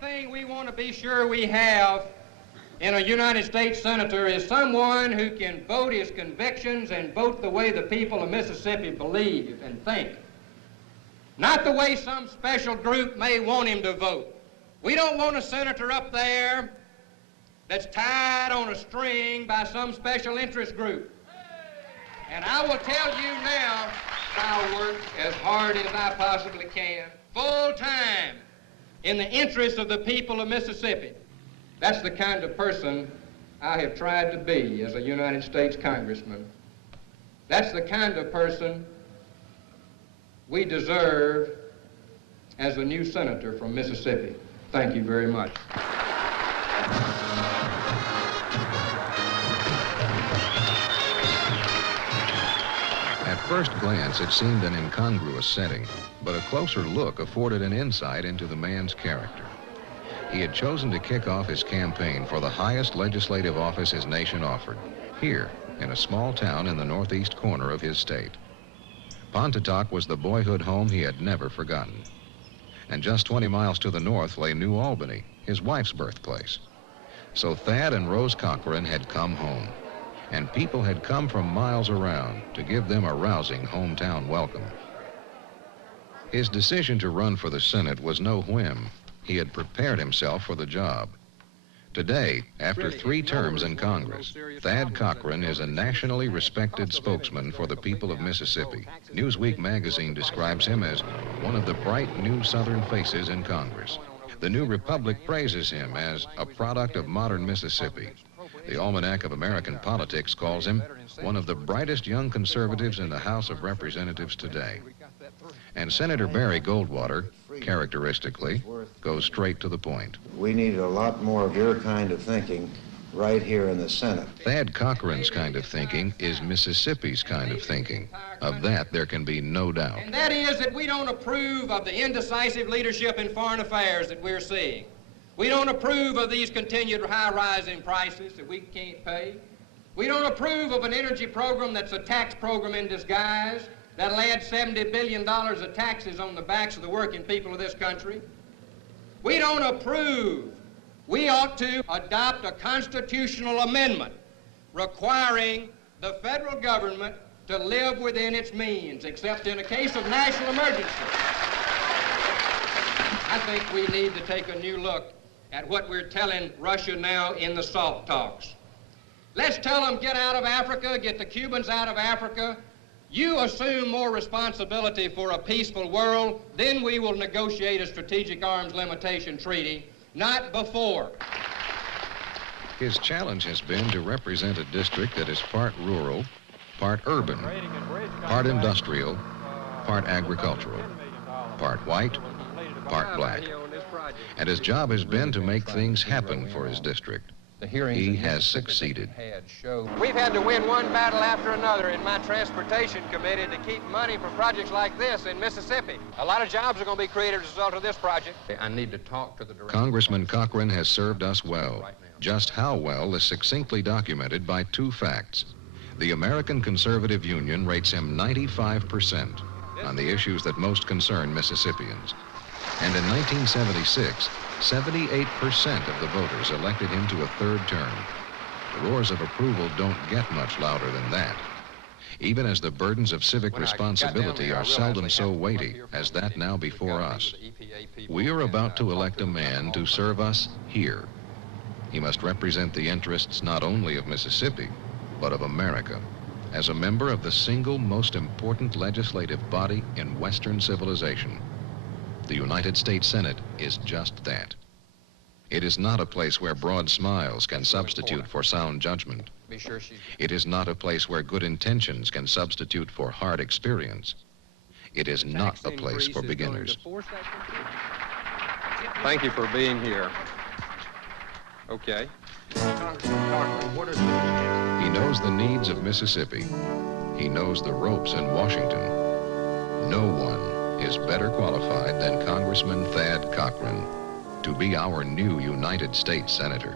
thing we want to be sure we have in a United States Senator is someone who can vote his convictions and vote the way the people of Mississippi believe and think. Not the way some special group may want him to vote. We don't want a senator up there that's tied on a string by some special interest group. And I will tell you now, I'll work as hard as I possibly can, full time, in the interest of the people of Mississippi. That's the kind of person I have tried to be as a United States Congressman. That's the kind of person we deserve as a new senator from Mississippi. Thank you very much. At first glance, it seemed an incongruous setting, but a closer look afforded an insight into the man's character. He had chosen to kick off his campaign for the highest legislative office his nation offered, here in a small town in the northeast corner of his state. Pontotoc was the boyhood home he had never forgotten. And just 20 miles to the north lay New Albany, his wife's birthplace. So Thad and Rose Cochran had come home, and people had come from miles around to give them a rousing hometown welcome. His decision to run for the Senate was no whim. He had prepared himself for the job. Today, after 3 terms in Congress, Thad Cochran is a nationally respected spokesman for the people of Mississippi. Newsweek magazine describes him as one of the bright new Southern faces in Congress. The New Republic praises him as a product of modern Mississippi. The Almanac of American Politics calls him one of the brightest young conservatives in the House of Representatives today. And Senator Barry Goldwater, characteristically, goes straight to the point. We need a lot more of your kind of thinking right here in the Senate. Thad Cochran's kind of thinking is Mississippi's kind of thinking. Of that, there can be no doubt. And that is that we don't approve of the indecisive leadership in foreign affairs that we're seeing. We don't approve of these continued high rise in prices that we can't pay. We don't approve of an energy program that's a tax program in disguise that'll add $70 billion of taxes on the backs of the working people of this country. We don't approve. We ought to adopt a constitutional amendment requiring the federal government to live within its means, except in a case of national emergency. I think we need to take a new look at what we're telling Russia now in the SALT talks. Let's tell them, get out of Africa, get the Cubans out of Africa. You assume more responsibility for a peaceful world, then we will negotiate a strategic arms limitation treaty, not before. His challenge has been to represent a district that is part rural, part urban, part industrial, part agricultural, part white, part black. And his job has been to make things happen for his district. He has succeeded. We've had to win one battle after another in my transportation committee to keep money for projects like this in Mississippi. A lot of jobs are going to be created as a result of this project. I need to talk to the director. Congressman Cochran has served us well. Just how well is succinctly documented by 2 facts. The American Conservative Union rates him 95% on the issues that most concern Mississippians. And in 1976, 78% of the voters elected him to a 3rd term. The roars of approval don't get much louder than that, even as the burdens of civic responsibility are seldom so weighty as that now before us. We are about to elect a man to serve us here. He must represent the interests not only of Mississippi, but of America, as a member of the single most important legislative body in Western civilization. The United States Senate is just that. It is not a place where broad smiles can substitute for sound judgment. It is not a place where good intentions can substitute for hard experience. It is not a place for beginners. Thank you for being here. Okay. He knows the needs of Mississippi. He knows the ropes in Washington. No one is better qualified than Congressman Thad Cochran to be our new United States Senator.